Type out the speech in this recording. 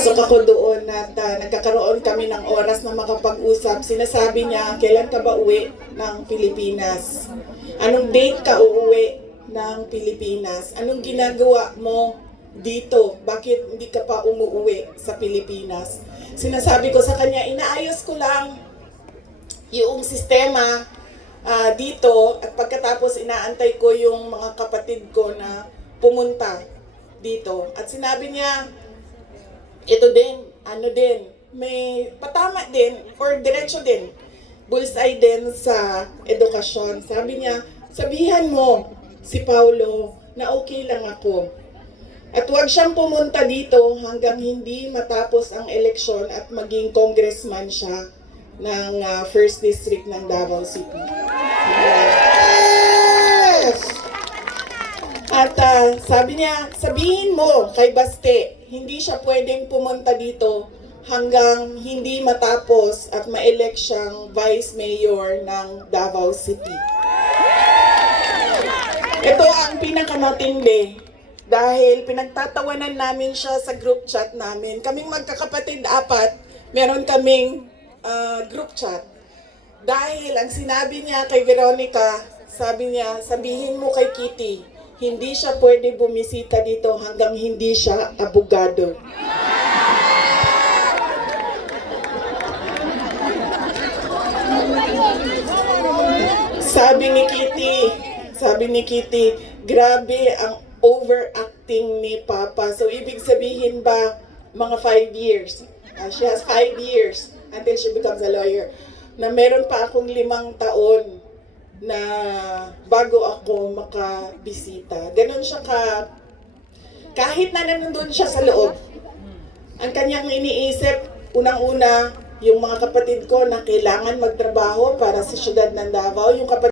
Pasok ako doon at nagkakaroon kami ng oras na makapag-usap. Sinasabi niya, kailan ka ba uwi ng Pilipinas? Anong date ka uuwi ng Pilipinas? Anong ginagawa mo dito? Bakit hindi ka pa umuwi sa Pilipinas? Sinasabi ko sa kanya, inaayos ko lang yung sistema dito at pagkatapos inaantay ko yung mga kapatid ko na pumunta dito. At sinabi niya, ito din, may patama din or diretso din, bullseye din sa edukasyon. Sabi niya, sabihan mo si Paulo na okay lang ako. At huwag siyang pumunta dito hanggang hindi matapos ang eleksyon at maging congressman siya ng 1st District ng Davao City. Yes! At sabi niya, sabihin mo kay Baste, hindi siya pwedeng pumunta dito hanggang hindi matapos at ma-elect siyang Vice Mayor ng Davao City. Ito ang pinakamatindi dahil pinagtatawanan namin siya sa group chat namin. Kaming magkakapatid 4, meron kaming group chat. Dahil ang sinabi niya kay Veronica, sabi niya, sabihin mo kay Kitty, hindi siya pwede bumisita dito hanggang hindi siya abogado. Sabi ni Kitty, grabe ang overacting ni Papa. So ibig sabihin ba, mga 5 years, she has 5 years until she becomes a lawyer, na meron pa akong 5 taon na bago ako makabisita. Ganon siya kahit na nandun siya sa loob. Ang kanyang iniisip, unang-una, yung mga kapatid ko na kailangan magtrabaho para sa syudad ng Davao, yung kapatid